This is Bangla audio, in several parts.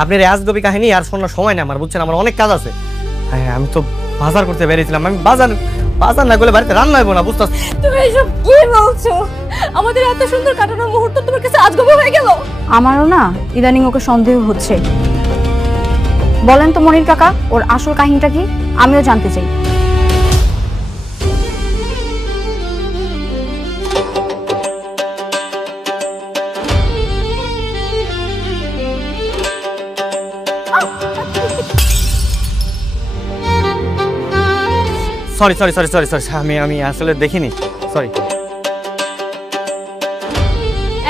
আপনার এই আজগবি কাহিনী আর শোনার সময় নেই আমার, বুঝছেন? আমার অনেক কাজ আছে। হ্যাঁ, আমি তো বাজার করতে বেরিয়েছিলাম। আমি বাজার বাজার না করলে বাড়িতে রান্না হইব না, বুঝতে? তুমি এসব কি বলছো? আমাদের এত সুন্দর কাটানোর মুহূর্ত তোমার কাছে আজগবি হয়ে গেল। আমারও না ইদানিং ওকে সন্দেহ হচ্ছে। বলেন তো মনির কাকা, ওর আসল কাহিনীটা কি? আমিও জানতে চাই। Sorry sorry sorry sorry sorry, আমি আমি আসলে দেখিনি, সরি।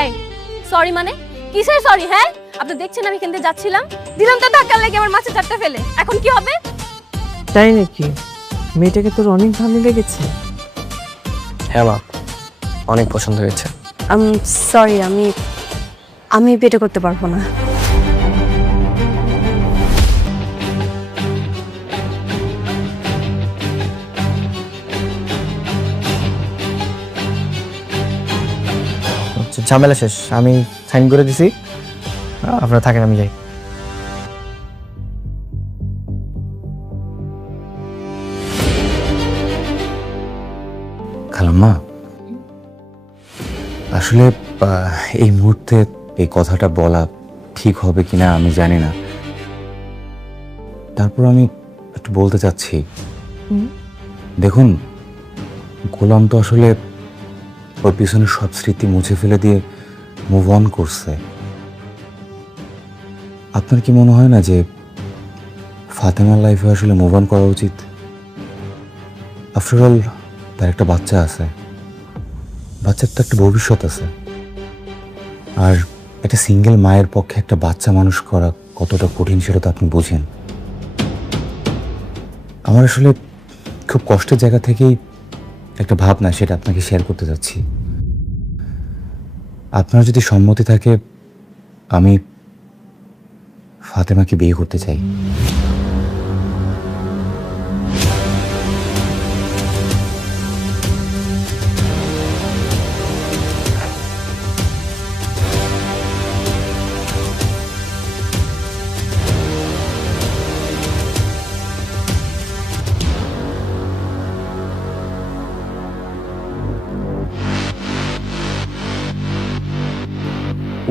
এই সরি মানে কিসের সরি? হ্যাঁ, আপনি দেখছেন আমি এখান থেকে যাচ্ছিলাম, দিলাম তো ধাক্কা লেগে আমার মাছের চারটা ফেলে। এখন কি হবে? তাই নাকি? মেয়েটাকে তোর অনেক ভালো লেগেছে? হ্যাঁ মা, অনেক পছন্দ হয়েছে। সরি, আমি বিয়ে করতে পারবো না। ঝামেলা শেষ, আমি সাইন করে দিছি, আপনারা থাকেন, আমি যাই। খালাম্মা, আসলে এই মুহূর্তে এই কথাটা বলা ঠিক হবে কিনা আমি জানি না, তারপর আমি একটু বলতে চাচ্ছি। দেখুন, গোলাম তো আসলে ওর পিছনে সব স্মৃতি মুছে ফেলে দিয়ে মুভ অন করছে। আপনার কি মনে হয় না যে ফাতেমার লাইফে আসলে মুভ অন করা উচিত? আফটার অল তার একটা বাচ্চা আছে, বাচ্চার তো একটা ভবিষ্যৎ আছে। আর একটা সিঙ্গেল মায়ের পক্ষে একটা বাচ্চা মানুষ করা কতটা কঠিন সেটা তো আপনি বোঝেন। আমার আসলে খুব কষ্টের জায়গা থেকেই একটা ভাবনা, সেটা আপনাকে শেয়ার করতে যাচ্ছি। আপনার যদি সম্মতি থাকে, আমি ফাতেমাকে বিয়ে করতে চাই।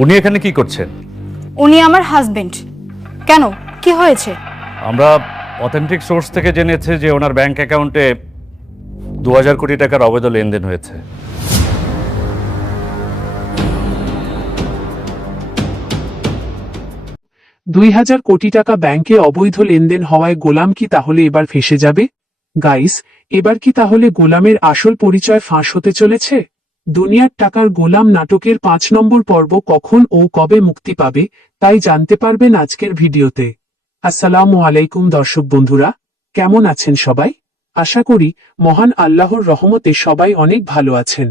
উনি এখানে কি করছেন? উনি আমার হাজবেন্ড। কেন, কি হয়েছে? আমরা অথেন্টিক সোর্স থেকে জেনেছি যে ওনার ব্যাংক অ্যাকাউন্টে 2000 কোটি টাকার অবৈধ লেনদেন হয়েছে। $2000 কোটি টাকা ব্যাংকে অবৈধ লেনদেন হওয়ায় গোলাম কি তাহলে এবার ফেঁসে যাবে? গাইস, এবার কি তাহলে গোলামের আসল পরিচয় ফাঁস হতে চলেছে? দুনিয়ার টাকার গোলাম নাটকের 5 নম্বর পর্ব কখন ও কবে মুক্তি পাবে তাই জানতে পারবেন আজকের ভিডিওতে। আসসালামু আলাইকুম দর্শক বন্ধুরা, কেমন আছেন সবাই? আশা করি মহান আল্লাহর রহমতে সবাই অনেক ভালো আছেন।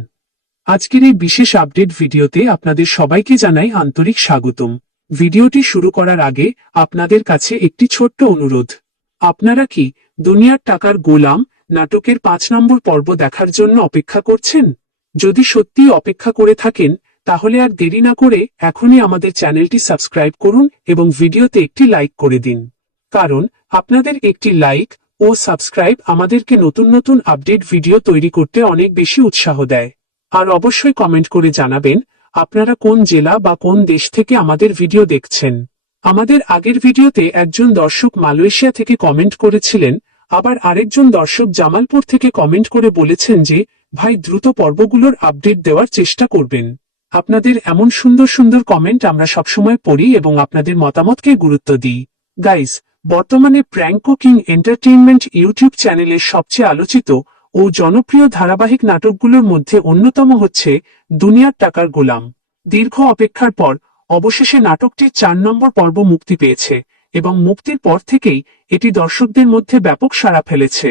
আজকের এই বিশেষ আপডেট ভিডিওতে আপনাদের সবাইকে জানাই আন্তরিক স্বাগতম। ভিডিওটি শুরু করার আগে আপনাদের কাছে একটি ছোট্ট অনুরোধ। আপনারা কি দুনিয়ার টাকার গোলাম নাটকের 5 নম্বর পর্ব দেখার জন্য অপেক্ষা করছেন? যদি সত্যি অপেক্ষা করে থাকেন, তাহলে আর দেরি না করে এখনই আমাদের চ্যানেলটি সাবস্ক্রাইব করুন এবং ভিডিওতে একটি লাইক করে দিন। কারণ আপনাদের একটি লাইক ও সাবস্ক্রাইব আমাদেরকে নতুন নতুন আপডেট ভিডিও তৈরি করতে অনেক বেশি উৎসাহ দেয়। আর অবশ্যই কমেন্ট করে জানাবেন আপনারা কোন জেলা বা কোন দেশ থেকে আমাদের ভিডিও দেখছেন। আমাদের আগের ভিডিওতে একজন দর্শক মালয়েশিয়া থেকে কমেন্ট করেছিলেন, আবার আরেকজন দর্শক জামালপুর থেকে কমেন্ট করে বলেছেন যে ভাই দ্রুত পর্বগুলোর আপডেট দেওয়ার চেষ্টা করবেন। আপনাদের এমন সুন্দর সুন্দর কমেন্ট আমরা সবসময় পড়ি এবং আপনাদের মতামতকে গুরুত্ব দিই। গাইস, বর্তমানে প্র্যাঙ্ক কুকিং এন্টারটেইনমেন্ট ইউটিউব চ্যানেলের সবচেয়ে আলোচিত ও জনপ্রিয় ধারাবাহিক নাটকগুলোর মধ্যে অন্যতম হচ্ছে দুনিয়ার টাকার গোলাম। দীর্ঘ অপেক্ষার পর অবশেষে নাটকটির 4 নম্বর পর্ব মুক্তি পেয়েছে এবং মুক্তির পর থেকেই এটি দর্শকদের মধ্যে ব্যাপক সাড়া ফেলেছে।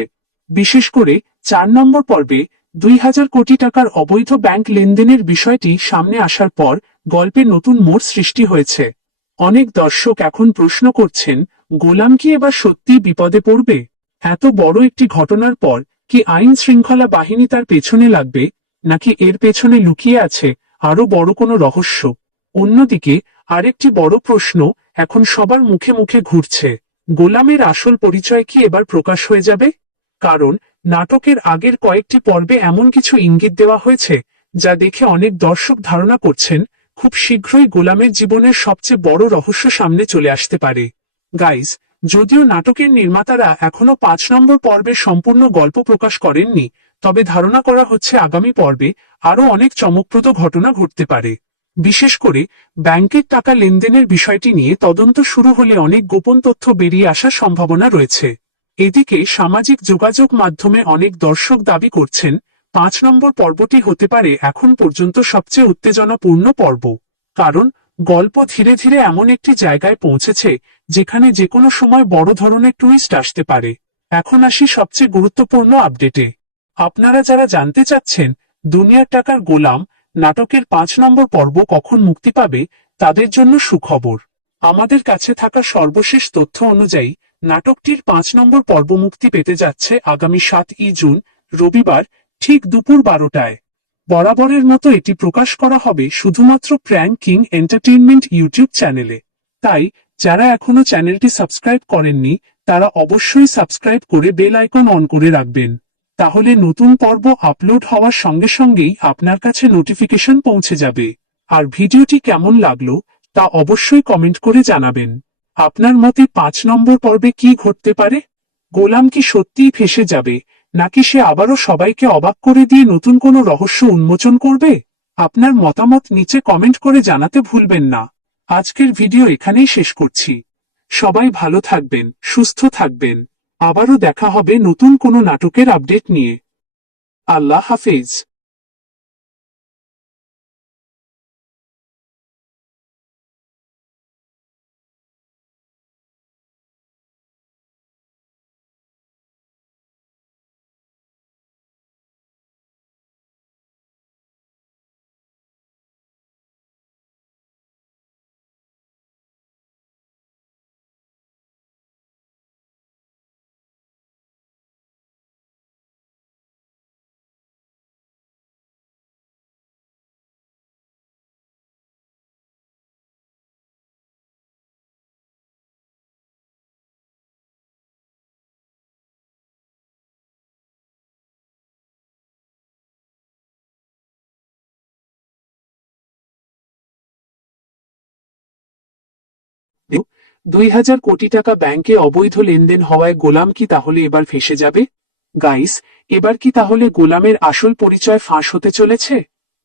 বিশেষ করে 4 নম্বর পর্বে 2000 কোটি টাকার অবৈধ ব্যাংক লেনদেনের বিষয়টি সামনে আসার পর গল্পে নতুন মোড় সৃষ্টি হয়েছে। অনেক দর্শক এখন প্রশ্ন করছেন, গোলাম কি এবার সত্যি বিপদে পড়বে? এত বড় একটি ঘটনার পর কি আইন শৃঙ্খলা বাহিনী তার পেছনে লাগবে, নাকি এর পেছনে লুকিয়ে আছে আরো বড় কোনো রহস্য? অন্যদিকে আরেকটি বড় প্রশ্ন, এখন সবার মুখে মুখে ঘুরছে। গোলামের আসল পরিচয় কি এবার প্রকাশ হয়ে যাবে? কারণ নাটকের আগের কয়েকটি পর্বে এমন কিছু ইঙ্গিত দেওয়া হয়েছে যা দেখে অনেক দর্শক ধারণা করছেন খুব শীঘ্রই গোলামের জীবনের সবচেয়ে বড় রহস্য সামনে চলে আসতে পারে। গাইস, যদিও নাটকের নির্মাতারা এখনো 5 নম্বর পর্বের সম্পূর্ণ গল্প প্রকাশ করেননি, তবে ধারণা করা হচ্ছে আগামী পর্বে আরও অনেক চমকপ্রদ ঘটনা ঘটতে পারে। বিশেষ করে ব্যাংকের টাকা লেনদেনের বিষয়টি নিয়ে তদন্ত শুরু হলে অনেক গোপন তথ্য বেরিয়ে আসার সম্ভাবনা রয়েছে। এদিকে সামাজিক যোগাযোগ মাধ্যমে অনেক দর্শক দাবি করছেন 5 নম্বর পর্বটি হতে পারে এখন পর্যন্ত সবচেয়ে উত্তেজনাপূর্ণ পর্ব। কারণ গল্প ধীরে ধীরে এমন একটি জায়গায় পৌঁছেছে যেখানে যে কোনো সময় বড় ধরনের টুইস্ট আসতে পারে। এখন আসি সবচেয়ে গুরুত্বপূর্ণ আপডেটে। আপনারা যারা জানতে চাচ্ছেন দুনিয়ার টাকার গোলাম নাটকের 5 নম্বর পর্ব কখন মুক্তি পাবে, তাদের জন্য সুখবর। আমাদের কাছে থাকা সর্বশেষ তথ্য অনুযায়ী নাটকটির 5 নম্বর পর্ব মুক্তি পেতে যাচ্ছে আগামী 7ই জুন রবিবার ঠিক দুপুর 12টায়। বরাবরের মতো এটি প্রকাশ করা হবে শুধুমাত্র প্র্যাঙ্ক কিং এন্টারটেইনমেন্ট ইউটিউব চ্যানেলে। তাই যারা এখনো চ্যানেলটি সাবস্ক্রাইব করেননি তারা অবশ্যই সাবস্ক্রাইব করে বেল আইকন অন করে রাখবেন। তাহলে নতুন পর্ব আপলোড হওয়ার সঙ্গে সঙ্গেই আপনার কাছে নোটিফিকেশন পৌঁছে যাবে। আর ভিডিওটি কেমন লাগলো তা অবশ্যই কমেন্ট করে জানাবেন। আপনার মতে 5 নম্বর পর্বে কি ঘটতে পারে? গোলাম কি সত্যিই ফেঁসে যাবে, নাকি সে আবারও সবাইকে অবাক করে দিয়ে নতুন কোনো রহস্য উন্মোচন করবে? আপনার মতামত নিচে কমেন্ট করে জানাতে ভুলবেন না। আজকের ভিডিও এখানেই শেষ করছি। সবাই ভালো থাকবেন, সুস্থ থাকবেন। আবারও দেখা হবে নতুন কোনো নাটকের আপডেট নিয়ে। আল্লাহ হাফেজ। $2000 কোটি টাকা ব্যাংকে অবৈধ লেনদেন হওয়ায় গোলাম কি তাহলে এবার ফেঁসে যাবে? গাইস, এবার কি তাহলে গোলামের আসল পরিচয় ফাঁস হতে চলেছে?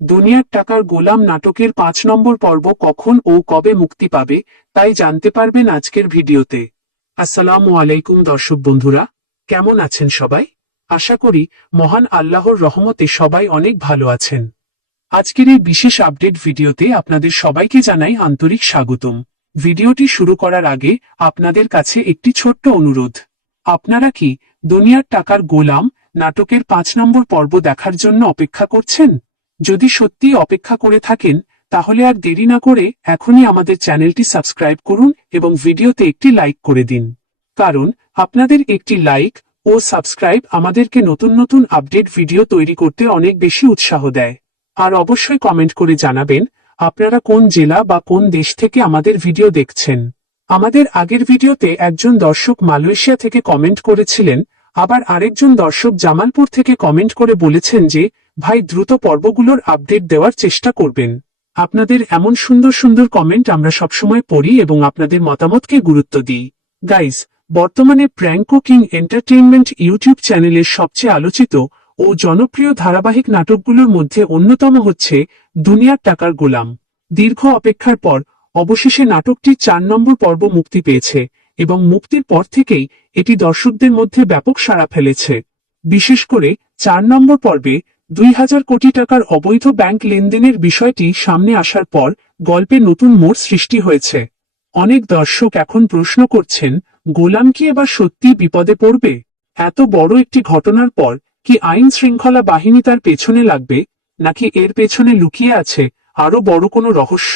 দুনিয়ার টাকার গোলাম নাটকের 5 নম্বর পর্ব কখন ও কবে মুক্তি পাবে তাই জানতে পারবেন আজকের ভিডিওতে। আসসালামু আলাইকুম দর্শক বন্ধুরা, কেমন আছেন সবাই? আশা করি মহান আল্লাহর রহমতে সবাই অনেক ভালো আছেন। আজকের এই বিশেষ আপডেট ভিডিওতে আপনাদের সবাইকে জানাই আন্তরিক স্বাগতম। ভিডিওটি শুরু করার আগে আপনাদের কাছে একটি ছোট্ট অনুরোধ। আপনারা কি দুনিয়ার টাকার গোলাম নাটকের 5 নম্বর পর্ব দেখার জন্য অপেক্ষা করছেন? যদি সত্যি অপেক্ষা করে থাকেন তাহলে আর দেরি না করে এখনই আমাদের চ্যানেলটি সাবস্ক্রাইব করুন এবং ভিডিওতে একটি লাইক করে দিন। কারণ আপনাদের একটি লাইক ও সাবস্ক্রাইব আমাদেরকে নতুন নতুন আপডেট ভিডিও তৈরি করতে অনেক বেশি উৎসাহ দেয়। আর অবশ্যই কমেন্ট করে জানাবেন আপনারা কোন জেলা বা কোন দেশ থেকে আমাদের ভিডিও দেখছেন। আমাদের আগের ভিডিওতে একজন দর্শক মালয়েশিয়া থেকে কমেন্ট করেছিলেন, আবার আরেকজন দর্শক জামালপুর থেকে কমেন্ট করে বলেছেন যে ভাই দ্রুত পর্বগুলোর আপডেট দেওয়ার চেষ্টা করবেন। আপনাদের এমন সুন্দর সুন্দর কমেন্ট আমরা সবসময় পড়ি এবং আপনাদের মতামতকে গুরুত্ব দিই। গাইস, বর্তমানে প্র্যাঙ্ক কিং এন্টারটেইনমেন্ট ইউটিউব চ্যানেলের সবচেয়ে আলোচিত ও জনপ্রিয় ধারাবাহিক নাটকগুলোর মধ্যে অন্যতম হচ্ছে দুনিয়ার টাকার গোলাম। দীর্ঘ অপেক্ষার পর অবশেষে নাটকটির 4 নম্বর পর্ব মুক্তি পেয়েছে এবং মুক্তির পর থেকেই এটি দর্শকদের মধ্যে ব্যাপক সাড়া ফেলেছে। বিশেষ করে 4 নম্বর পর্বে 2000 কোটি টাকার অবৈধ ব্যাংক লেনদেনের বিষয়টি সামনে আসার পর গল্পে নতুন মোড় সৃষ্টি হয়েছে। অনেক দর্শক এখন প্রশ্ন করছেন, গোলাম কি এবার সত্যি বিপদে পড়বে? এত বড় একটি ঘটনার পর কি আইন শৃঙ্খলা বাহিনী তার পেছনে লাগবে, নাকি এর পেছনে লুকিয়ে আছে আরো বড় কোনো রহস্য?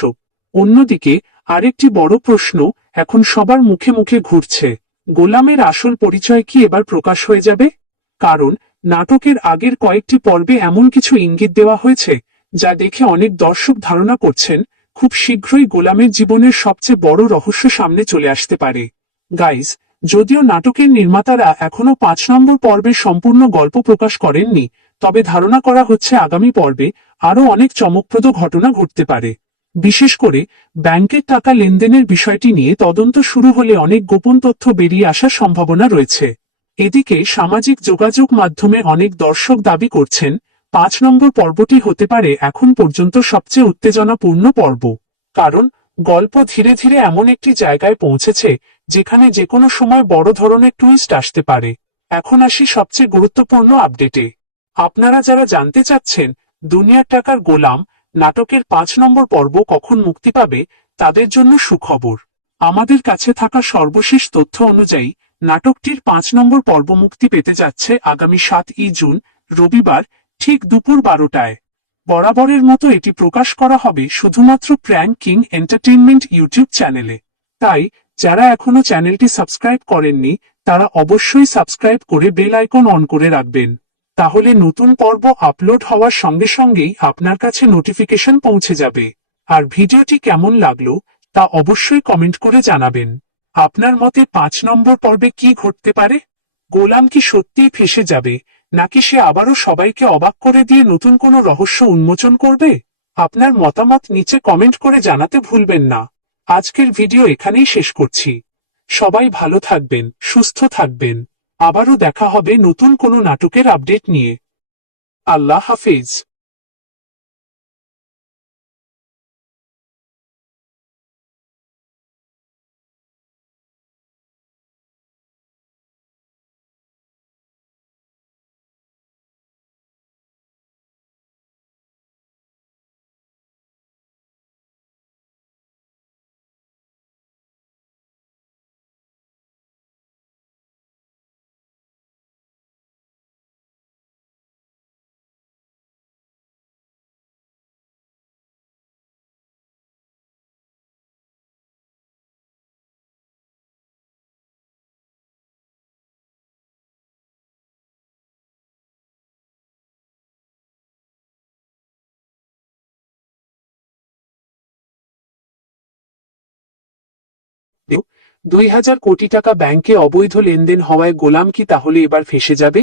অন্যদিকে আরেকটি বড় প্রশ্ন এখন সবার মুখে মুখে ঘুরছে, গোলামের আসল পরিচয় কি এবার প্রকাশ হয়ে যাবে? কারণ নাটকের আগের কয়েকটি পর্বে এমন কিছু ইঙ্গিত দেওয়া হয়েছে যা দেখে অনেক দর্শক ধারণা করছেন খুব শীঘ্রই গোলামের জীবনের সবচেয়ে বড় রহস্য সামনে চলে আসতে পারে। গাইস, যদিও নাটকের নির্মাতারা এখনো 5 নম্বর পর্বের সম্পূর্ণ গল্প প্রকাশ করেননি, তবে ধারণা করা হচ্ছে আগামী পর্বে আরও অনেক চমকপ্রদ ঘটনা ঘটতে পারে। বিশেষ করে ব্যাংকের টাকা লেনদেনের বিষয়টি নিয়ে তদন্ত শুরু হলে অনেক গোপন তথ্য বেরিয়ে আসার সম্ভাবনা রয়েছে। এদিকে সামাজিক যোগাযোগ মাধ্যমে অনেক দর্শক দাবি করছেন 5 নম্বর পর্বটি হতে পারে এখন পর্যন্ত সবচেয়ে উত্তেজনাপূর্ণ পর্ব। কারণ গল্প ধীরে ধীরে এমন একটি জায়গায় পৌঁছেছে যেখানে যে কোনো সময় বড় ধরনের টুইস্ট আসতে পারে। এখন আসি সবচেয়ে গুরুত্বপূর্ণ আপডেটে। আপনারা যারা জানতে চাচ্ছেন দুনিয়ার টাকার গোলাম নাটকের 5 নম্বর পর্ব কখন মুক্তি পাবে, তাদের জন্য সুখবর। আমাদের কাছে থাকা সর্বশেষ তথ্য অনুযায়ী নাটকটির 5 নম্বর পর্ব মুক্তি পেতে যাচ্ছে আগামী 7ই জুন রবিবার ঠিক দুপুর 12টায়। বরাবরের মতো এটি প্রকাশ করা হবে শুধুমাত্র প্র্যাঙ্ক কিং এন্টারটেইনমেন্ট ইউটিউব চ্যানেলে। তাই যারা এখনো চ্যানেলটি সাবস্ক্রাইব করেননি তারা অবশ্যই সাবস্ক্রাইব করে বেল আইকন অন করে রাখবেন। তাহলে নতুন পর্ব আপলোড হওয়ার সঙ্গে সঙ্গেই আপনার কাছে নোটিফিকেশন পৌঁছে যাবে। আর ভিডিওটি কেমন লাগলো তা অবশ্যই কমেন্ট করে জানাবেন। আপনার মতে 5 নম্বর পর্বে কি ঘটতে পারে? গোলাম কি সত্যিই ফেঁসে যাবে, নাকি সে আবারও সবাইকে অবাক করে দিয়ে নতুন কোনো রহস্য উন্মোচন করবে? আপনার মতামত নিচে কমেন্ট করে জানাতে ভুলবেন না। আজকের ভিডিও এখানেই শেষ করছি। সবাই ভালো থাকবেন, সুস্থ থাকবেন। আবারও দেখা হবে নতুন কোনো নাটকের আপডেট নিয়ে। আল্লাহ হাফেজ। ও 2000 কোটি টাকা ব্যাংকে অবৈধ লেনদেন হওয়ায় গোলাম কি তাহলে এবার ফেঁসে যাবে?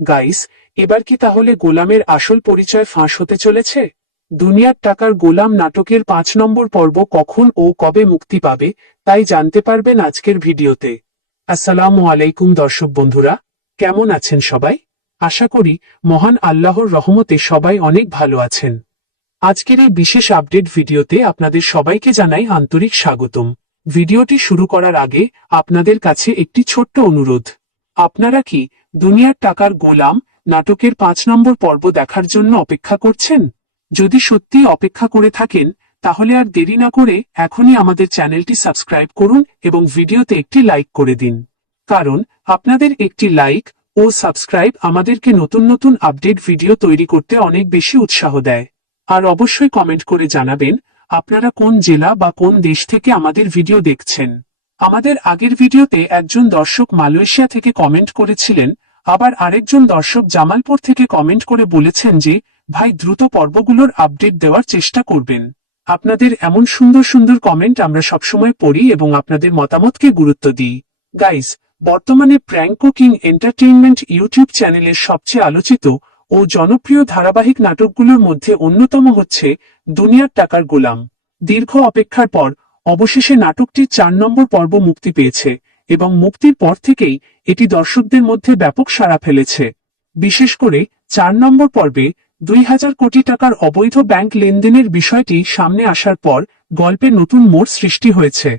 গাইস, এবার কি তাহলে গোলামের আসল পরিচয় ফাঁস হতে চলেছে? দুনিয়ার টাকার গোলাম নাটকের 5 নম্বর পর্ব কখন ও কবে মুক্তি পাবে তাই জানতে পারবেন আজকের ভিডিওতে। আসসালামু আলাইকুম দর্শক বন্ধুরা, কেমন আছেন সবাই? আশা করি মহান আল্লাহর রহমতে সবাই অনেক ভালো আছেন। আজকের এই বিশেষ আপডেট ভিডিওতে আপনাদের সবাইকে জানাই আন্তরিক স্বাগতম। ভিডিওটি শুরু করার আগে আপনাদের কাছে একটি ছোট্ট অনুরোধ। আপনারা কি দুনিয়ার টাকার গোলাম নাটকের 5 নম্বর পর্ব দেখার জন্য অপেক্ষা করছেন? যদি সত্যি অপেক্ষা করে থাকেন তাহলে আর দেরি না করে এখনই আমাদের চ্যানেলটি সাবস্ক্রাইব করুন এবং ভিডিওতে একটি লাইক করে দিন। কারণ আপনাদের একটি লাইক ও সাবস্ক্রাইব আমাদেরকে নতুন নতুন আপডেট ভিডিও তৈরি করতে অনেক বেশি উৎসাহ দেয়। আর অবশ্যই কমেন্ট করে জানাবেন আপনারা কোন জেলা বা কোন দেশ থেকে আমাদের ভিডিও দেখছেন। আমাদের আগের ভিডিওতে একজন দর্শক মালয়েশিয়া থেকে কমেন্ট করেছিলেন, আবার আরেকজন দর্শক জামালপুর থেকে কমেন্ট করে বলেছেন যে ভাই দ্রুত পর্বগুলোর আপডেট দেওয়ার চেষ্টা করবেন। আপনাদের এমন সুন্দর সুন্দর কমেন্ট আমরা সবসময় পড়ি এবং আপনাদের মতামতকে গুরুত্ব দিই। গাইস, বর্তমানে প্র্যাঙ্ক কিং এন্টারটেইনমেন্ট ইউটিউব চ্যানেলের সবচেয়ে আলোচিত ও জনপ্রিয় ধারাবাহিক নাটকগুলোর মধ্যে অন্যতম হচ্ছে দুনিয়ার টাকার গোলাম। দীর্ঘ অপেক্ষার পর অবশেষে নাটকটির 4 নম্বর পর্ব মুক্তি পেয়েছে এবং মুক্তির পর থেকেই এটি দর্শকদের মধ্যে ব্যাপক সাড়া ফেলেছে। বিশেষ করে 4 নম্বর পর্বে 2000 কোটি টাকার অবৈধ ব্যাংক লেনদেনের বিষয়টি সামনে আসার পর গল্পে নতুন মোড় সৃষ্টি হয়েছে।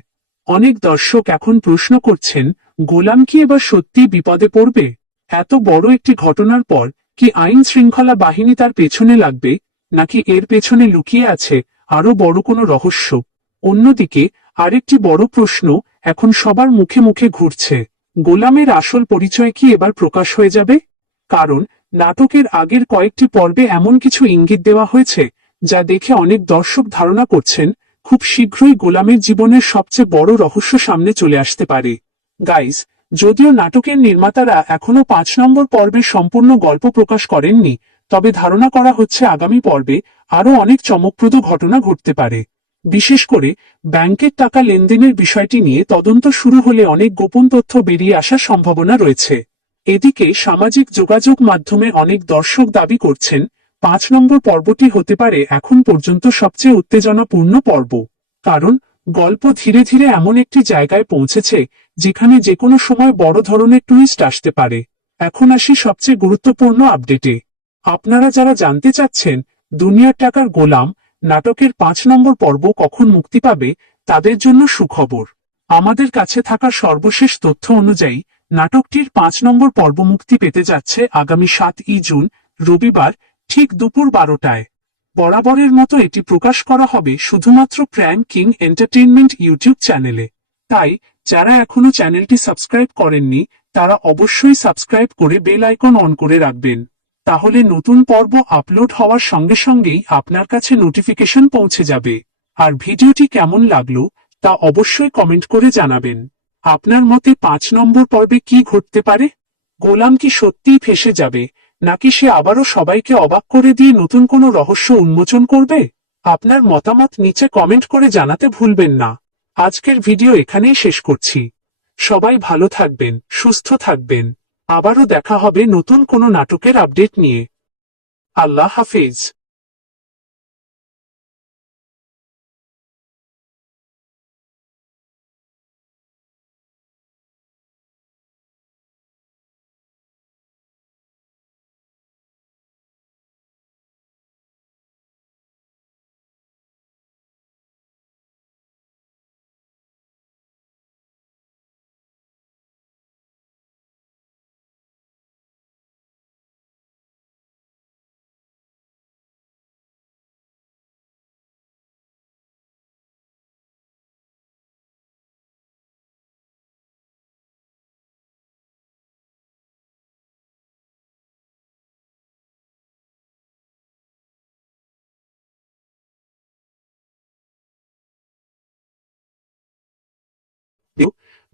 অনেক দর্শক এখন প্রশ্ন করছেন, গোলাম কি এবার সত্যি বিপদে পড়বে? এত বড় একটি ঘটনার পর কি আইন শৃঙ্খলা বাহিনী তার পেছনে লাগবে, নাকি এর পেছনে লুকিয়ে আছে আরো বড় কোনো রহস্য? অন্যদিকে আরেকটি বড় প্রশ্ন এখন সবার মুখে মুখে ঘুরছে, গোলামের আসল পরিচয় কি এবার প্রকাশ হয়ে যাবে? কারণ নাটকের আগের কয়েকটি পর্বে এমন কিছু ইঙ্গিত দেওয়া হয়েছে যা দেখে অনেক দর্শক ধারণা করছেন খুব শীঘ্রই গোলামের জীবনের সবচেয়ে বড় রহস্য সামনে চলে আসতে পারে। গাইস, যদিও নাটকের নির্মাতারা এখনো 5 নম্বর পর্বের সম্পূর্ণ গল্প প্রকাশ করেননি, তবে ধারণা করা হচ্ছে আগামী পর্বে আরো অনেক চমকপ্রদ ঘটনা ঘটতে পারে। বিশেষ করে ব্যাংকের টাকা লেনদেনের বিষয়টি নিয়ে তদন্ত শুরু হলে অনেক গোপন তথ্য বেরিয়ে আসার সম্ভাবনা রয়েছে। এদিকে সামাজিক যোগাযোগ মাধ্যমে অনেক দর্শক দাবি করছেন 5 নম্বর পর্বটি হতে পারে এখন পর্যন্ত সবচেয়ে উত্তেজনাপূর্ণ পর্ব। কারণ গল্প ধীরে ধীরে এমন একটি জায়গায় পৌঁছেছে যেখানে যে কোনো সময় বড় ধরনের টুইস্ট আসতে পারে। এখন আসি সবচেয়ে গুরুত্বপূর্ণ আপডেটে। আপনারা যারা জানতে চাচ্ছেন দুনিয়ার টাকার গোলাম নাটকের 5 নম্বর পর্ব কখন মুক্তি পাবে, তাদের জন্য সুখবর। আমাদের কাছে থাকা সর্বশেষ তথ্য অনুযায়ী নাটকটির 5 নম্বর পর্ব মুক্তি পেতে যাচ্ছে আগামী 7ই জুন রবিবার ঠিক দুপুর 12টায়। বরাবরের মতো এটি প্রকাশ করা হবে শুধুমাত্র প্রাইম কিং এন্টারটেইনমেন্ট ইউটিউব চ্যানেলে। তাই যারা এখনো চ্যানেলটি সাবস্ক্রাইব করেননি তারা অবশ্যই সাবস্ক্রাইব করে বেল আইকন অন করে রাখবেন। তাহলে নতুন পর্ব আপলোড হওয়ার সঙ্গে সঙ্গেই আপনার কাছে নোটিফিকেশন পৌঁছে যাবে। আর ভিডিওটি কেমন লাগলো তা অবশ্যই কমেন্ট করে জানাবেন। আপনার মতে 5 নম্বর পর্বে কি ঘটতে পারে? গোলাম কি সত্যিই ফেঁসে যাবে, নাকি সে আবারও সবাইকে অবাক করে দিয়ে নতুন কোনো রহস্য উন্মোচন করবে? আপনার মতামত নিচে কমেন্ট করে জানাতে ভুলবেন না। আজকের ভিডিও এখানেই শেষ করছি। সবাই ভালো থাকবেন, সুস্থ থাকবেন। আবারও দেখা হবে নতুন কোনো নাটকের আপডেট নিয়ে। আল্লাহ হাফেজ।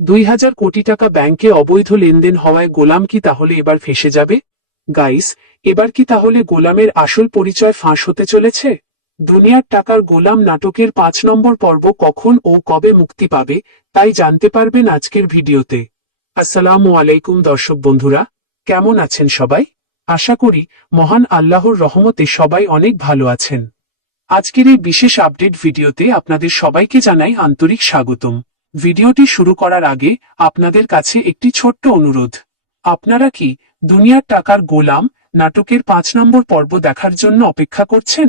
$2000 কোটি টাকা ব্যাংকে অবৈধ লেনদেন হওয়ায় গোলাম কি তাহলে এবার ফেঁসে যাবে? গাইস, এবার কি তাহলে গোলামের আসল পরিচয় ফাঁস হতে চলেছে? দুনিয়ার টাকার গোলাম নাটকের 5 নম্বর পর্ব কখন ও কবে মুক্তি পাবে তাই জানতে পারবেন আজকের ভিডিওতে। আসসালামু আলাইকুম দর্শক বন্ধুরা, কেমন আছেন সবাই? আশা করি মহান আল্লাহর রহমতে সবাই অনেক ভালো আছেন। আজকের এই বিশেষ আপডেট ভিডিওতে আপনাদের সবাইকে জানাই আন্তরিক স্বাগতম। ভিডিওটি শুরু করার আগে আপনাদের কাছে একটি ছোট্ট অনুরোধ। আপনারা কি দুনিয়ার টাকার গোলাম নাটকের 5 নম্বর পর্ব দেখার জন্য অপেক্ষা করছেন?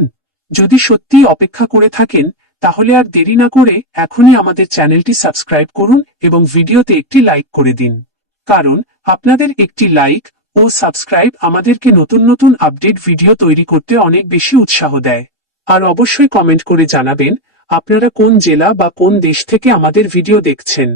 যদি সত্যি অপেক্ষা করে থাকেন তাহলে আর দেরি না করে এখনই আমাদের চ্যানেলটি সাবস্ক্রাইব করুন এবং ভিডিওতে একটি লাইক করে দিন। কারণ আপনাদের একটি লাইক ও সাবস্ক্রাইব আমাদেরকে নতুন নতুন আপডেট ভিডিও তৈরি করতে অনেক বেশি উৎসাহ দেয়। আর অবশ্যই কমেন্ট করে জানাবেন আপনারা কোন জেলা বা কোন দেশ থেকে আমাদের ভিডিও দেখছেন।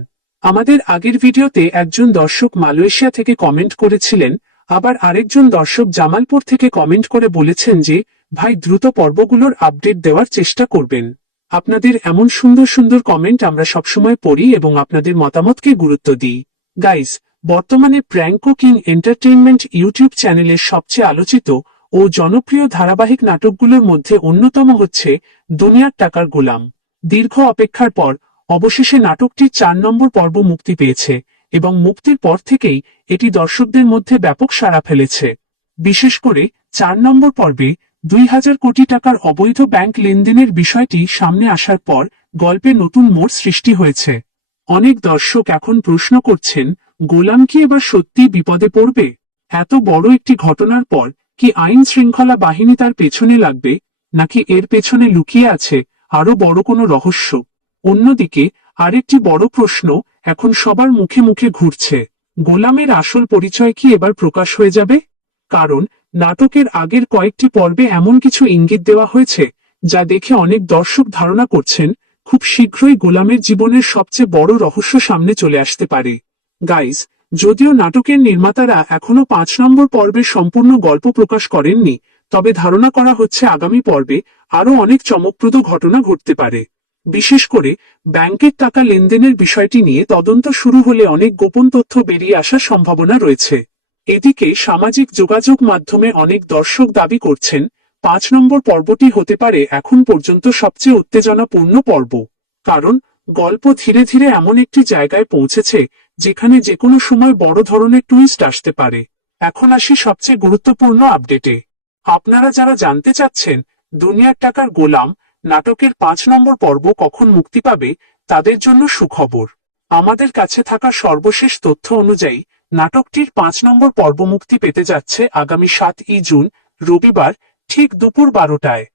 আমাদের আগের ভিডিওতে একজন দর্শক মালয়েশিয়া থেকে কমেন্ট করেছিলেন, আবার আরেকজন দর্শক জামালপুর থেকে কমেন্ট করে বলেছেন যে ভাই দ্রুত পর্বগুলোর আপডেট দেওয়ার চেষ্টা করবেন। আপনাদের এমন সুন্দর সুন্দর কমেন্ট আমরা সবসময় পড়ি এবং আপনাদের মতামতকে গুরুত্ব দিই। গাইস, বর্তমানে প্র্যাঙ্কো কিং এন্টারটেইনমেন্ট ইউটিউব চ্যানেলের সবচেয়ে আলোচিত ও জনপ্রিয় ধারাবাহিক নাটকগুলোর মধ্যে অন্যতম হচ্ছে দুনিয়ার টাকার গোলাম। দীর্ঘ অপেক্ষার পর অবশেষে নাটকটির 4 নম্বর পর্ব মুক্তি পেয়েছে এবং মুক্তির পর থেকেই এটি দর্শকদের মধ্যে ব্যাপক সাড়া ফেলেছে। বিশেষ করে 4 নম্বর পর্বে 2000 কোটি টাকার অবৈধ ব্যাংক লেনদেনের বিষয়টি সামনে আসার পর গল্পে নতুন মোড় সৃষ্টি হয়েছে। অনেক দর্শক এখন প্রশ্ন করছেন, গোলাম কি এবার সত্যি বিপদে পড়বে? এত বড় একটি ঘটনার পর কি আইন শৃঙ্খলা বাহিনী তার পেছনে লাগবে, নাকি এর পেছনে লুকিয়ে আছে আরো বড় কোনো রহস্য? অন্যদিকে আরেকটি বড় প্রশ্ন এখন সবার মুখে মুখে ঘুরছে, গোলামের আসল পরিচয় কি এবার প্রকাশ হয়ে যাবে? কারণ নাটকের আগের কয়েকটি পর্বে এমন কিছু ইঙ্গিত দেওয়া হয়েছে যা দেখে অনেক দর্শক ধারণা করছেন খুব শীঘ্রই গোলামের জীবনের সবচেয়ে বড় রহস্য সামনে চলে আসতে পারে। গাইস, যদিও নাটকের নির্মাতারা এখনো 5 নম্বর পর্বের সম্পূর্ণ গল্প প্রকাশ করেননি, তবে ধারণা করা হচ্ছে আগামী পর্বে আরো অনেক চমকপ্রদ ঘটনা ঘটতে পারে। বিশেষ করে ব্যাংকের টাকা লেনদেনের বিষয়টি নিয়ে তদন্ত শুরু হলে অনেক গোপন তথ্য বেরিয়ে আসার সম্ভাবনা রয়েছে। এদিকে সামাজিক যোগাযোগ মাধ্যমে অনেক দর্শক দাবি করছেন 5 নম্বর পর্বটি হতে পারে এখন পর্যন্ত সবচেয়ে উত্তেজনাপূর্ণ পর্ব, কারণ গল্প ধীরে ধীরে এমন একটি জায়গায় পৌঁছেছে যেখানে যে কোনো সময় বড় ধরনের টুইস্ট আসতে পারে। এখন আসি সবচেয়ে গুরুত্বপূর্ণ আপডেটে। আপনারা যারা জানতে চাচ্ছেন দুনিয়ার টাকার গোলাম নাটকের 5 নম্বর পর্ব কখন মুক্তি পাবে, তাদের জন্য সুখবর। আমাদের কাছে থাকা সর্বশেষ তথ্য অনুযায়ী নাটকটির 5 নম্বর পর্ব মুক্তি পেতে যাচ্ছে আগামী 7ই জুন রবিবার ঠিক দুপুর 12টায়।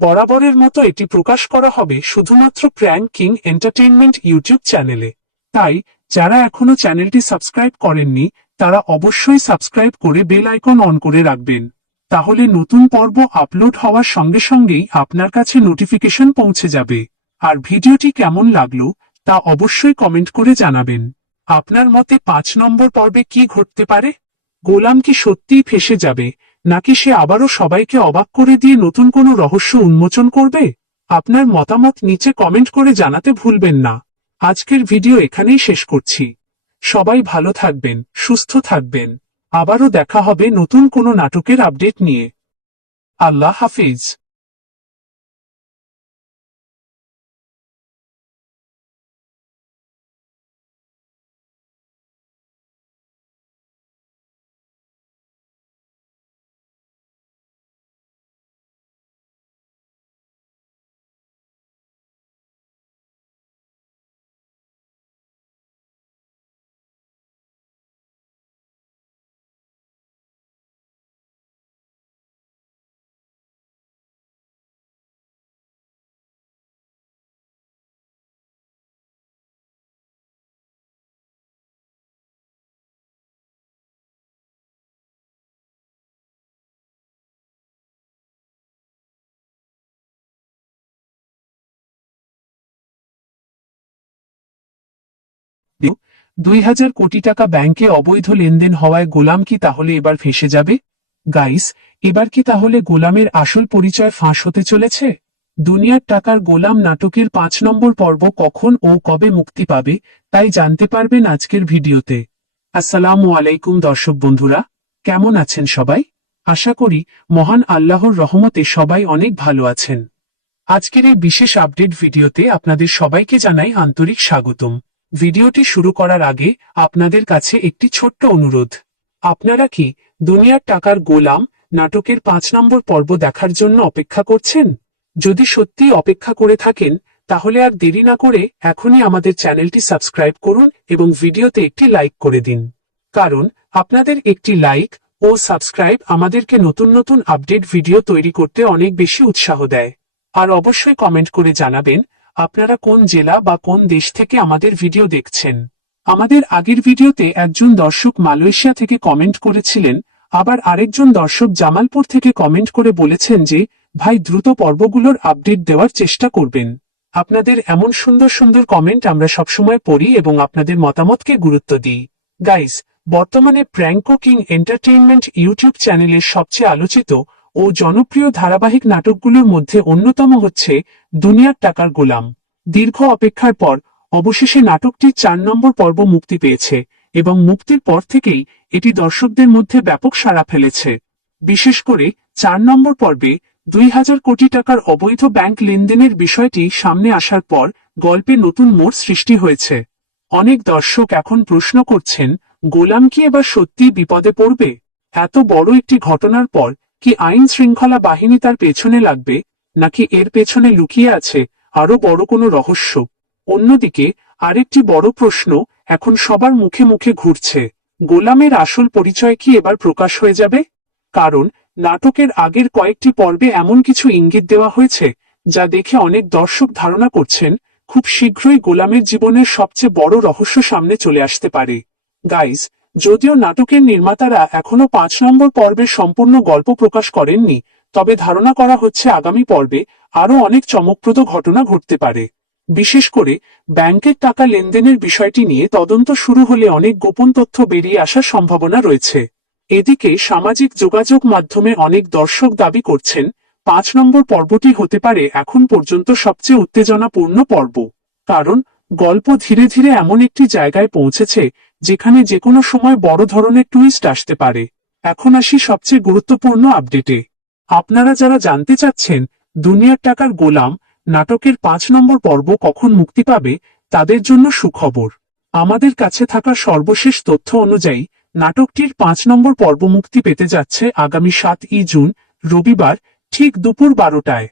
বরাবরের মতো এটি প্রকাশ করা হবে শুধুমাত্র প্র্যাঙ্ক কিং এন্টারটেইনমেন্ট ইউটিউব চ্যানেলে। তাই যারা এখনো চ্যানেলটি সাবস্ক্রাইব করেননি তারা অবশ্যই সাবস্ক্রাইব করে বেল আইকন অন করে রাখবেন, তাহলে নতুন পর্ব আপলোড হওয়ার সঙ্গে সঙ্গেই আপনার কাছে নোটিফিকেশন পৌঁছে যাবে। আর ভিডিওটি কেমন লাগলো তা অবশ্যই কমেন্ট করে জানাবেন। আপনার মতে 5 নম্বর পর্বে কি ঘটতে পারে? গোলাম কি সত্যিই ফেঁসে যাবে, নাকি সে আবারও সবাইকে অবাক করে দিয়ে নতুন কোনো রহস্য উন্মোচন করবে? আপনার মতামত নিচে কমেন্ট করে জানাতে ভুলবেন না। আজকের ভিডিও এখানেই শেষ করছি। সবাই ভালো থাকবেন, সুস্থ থাকবেন। আবারও দেখা হবে নতুন কোনো নাটকের আপডেট নিয়ে। আল্লাহ হাফিজ। দিও, 2000 কোটি টাকা ব্যাংকে অবৈধ লেনদেন হওয়ায় গোলাম কি তাহলে এবার ফেঁসে যাবে? গাইস, এবার কি তাহলে গোলামের আসল পরিচয় ফাঁস হতে চলেছে? দুনিয়ার টাকার গোলাম নাটকের 5 নম্বর পর্ব কখন ও কবে মুক্তি পাবে তাই জানতে পারবেন আজকের ভিডিওতে। আসসালামু আলাইকুম দর্শক বন্ধুরা, কেমন আছেন সবাই? আশা করি মহান আল্লাহর রহমতে সবাই অনেক ভালো আছেন। আজকের এই বিশেষ আপডেট ভিডিওতে আপনাদের সবাইকে জানাই আন্তরিক স্বাগতম। ভিডিওটি শুরু করার আগে আপনাদের কাছে একটি ছোট্ট অনুরোধ। আপনারা কি দুনিয়ার টাকার গোলাম নাটকের 5 নম্বর পর্ব দেখার জন্য অপেক্ষা করছেন? যদি সত্যি অপেক্ষা করে থাকেন তাহলে আর দেরি না করে এখনই আমাদের চ্যানেলটি সাবস্ক্রাইব করুন এবং ভিডিওতে একটি লাইক করে দিন, কারণ আপনাদের একটি লাইক ও সাবস্ক্রাইব আমাদেরকে নতুন নতুন আপডেট ভিডিও তৈরি করতে অনেক বেশি উৎসাহ দেয়। আর অবশ্যই কমেন্ট করে জানাবেন আপনারা কোন জেলা বা কোন দেশ থেকে আমাদের ভিডিও দেখছেন। আমাদের আগের ভিডিওতে একজন দর্শক মালয়েশিয়া থেকে কমেন্ট করেছিলেন, আবার আরেকজন দর্শক জামালপুর থেকে কমেন্ট করে বলেছেন যে ভাই দ্রুত পর্বগুলোর আপডেট দেওয়ার চেষ্টা করবেন। আপনাদের এমন সুন্দর সুন্দর কমেন্ট আমরা সবসময় পড়ি এবং আপনাদের মতামতকে গুরুত্ব দিই। গাইস, বর্তমানে প্র্যাঙ্ক কিং এন্টারটেইনমেন্ট ইউটিউব চ্যানেলের সবচেয়ে আলোচিত ও জনপ্রিয় ধারাবাহিক নাটকগুলোর মধ্যে অন্যতম হচ্ছে দুনিয়ার টাকার গোলাম। দীর্ঘ অপেক্ষার পর অবশেষে নাটকটির 4 নম্বর পর্ব মুক্তি পেয়েছে এবং মুক্তির পর থেকেই এটি দর্শকদের মধ্যে ব্যাপক সাড়া ফেলেছে। বিশেষ করে 4 নম্বর পর্বে 2000 কোটি টাকার অবৈধ ব্যাংক লেনদেনের বিষয়টি সামনে আসার পর গল্পে নতুন মোড় সৃষ্টি হয়েছে। অনেক দর্শক এখন প্রশ্ন করছেন, গোলাম কি এবার সত্যি বিপদে পড়বে? এত বড় একটি ঘটনার পর কি আইন শৃঙ্খলা বাহিনী তার পেছনে লাগবে, নাকি এর পেছনে লুকিয়ে আছে আরো বড় কোনো রহস্য? অন্যদিকে আরেকটি বড় প্রশ্ন এখন সবার মুখে মুখে ঘুরছে, গোলামের আসল পরিচয় কি এবার প্রকাশ হয়ে যাবে? কারণ নাটকের আগের কয়েকটি পর্বে এমন কিছু ইঙ্গিত দেওয়া হয়েছে যা দেখে অনেক দর্শক ধারণা করছেন খুব শীঘ্রই গোলামের জীবনের সবচেয়ে বড় রহস্য সামনে চলে আসতে পারে। গাইস, যদিও নাটকের নির্মাতারা এখনো 5 নম্বর পর্বের সম্পূর্ণ গল্প প্রকাশ করেননি, তবে ধারণা করা হচ্ছে আগামী পর্বে আরো অনেক চমকপ্রদ ঘটনা ঘটতে পারে। বিশেষ করে ব্যাংকের টাকা লেনদেনের বিষয়টি নিয়ে তদন্ত শুরু হলে অনেক গোপন তথ্য বেরিয়ে আসার সম্ভাবনা রয়েছে। এদিকে সামাজিক যোগাযোগ মাধ্যমে অনেক দর্শক দাবি করছেন 5 নম্বর পর্বটি হতে পারে এখন পর্যন্ত সবচেয়ে উত্তেজনাপূর্ণ পর্ব, কারণ গল্প ধীরে ধীরে এমন একটি জায়গায় পৌঁছেছে যেখানে যে কোনো সময় বড় ধরনের টুইস্ট আসতে পারে। এখন আসি সবচেয়ে গুরুত্বপূর্ণ আপডেটে। আপনারা যারা জানতে চাচ্ছেন দুনিয়ার টাকার গোলাম নাটকের 5 নম্বর পর্ব কখন মুক্তি পাবে, তাদের জন্য সুখবর। আমাদের কাছে থাকা সর্বশেষ তথ্য অনুযায়ী নাটকটির 5 নম্বর পর্ব মুক্তি পেতে যাচ্ছে আগামী 7ই জুন রবিবার ঠিক দুপুর 12টায়।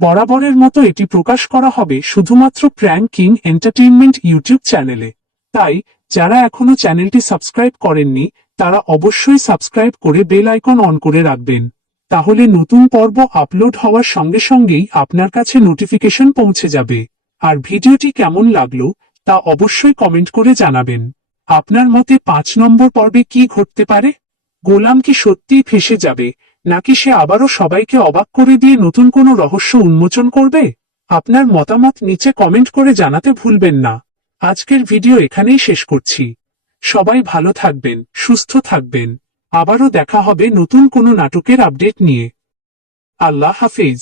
বরাবরের মতো এটি প্রকাশ করা হবে শুধুমাত্র প্র্যাঙ্ক কিং এন্টারটেইনমেন্ট ইউটিউব চ্যানেলে। তাই যারা এখনো চ্যানেলটি সাবস্ক্রাইব করেননি তারা অবশ্যই সাবস্ক্রাইব করে বেল আইকন অন করে রাখবেন, তাহলে নতুন পর্ব আপলোড হওয়ার সঙ্গে সঙ্গেই আপনার কাছে নোটিফিকেশন পৌঁছে যাবে। আর ভিডিওটি কেমন লাগলো তা অবশ্যই কমেন্ট করে জানাবেন। আপনার মতে 5 নম্বর পর্বে কি ঘটতে পারে? গোলাম কি সত্যিই ফেঁসে যাবে, নাকি সে আবারও সবাইকে অবাক করে দিয়ে নতুন কোনো রহস্য উন্মোচন করবে? আপনার মতামত নিচে কমেন্ট করে জানাতে ভুলবেন না। আজকের ভিডিও এখানেই শেষ করছি। সবাই ভালো থাকবেন, সুস্থ থাকবেন। আবারও দেখা হবে নতুন কোনো নাটকের আপডেট নিয়ে। আল্লাহ হাফেজ।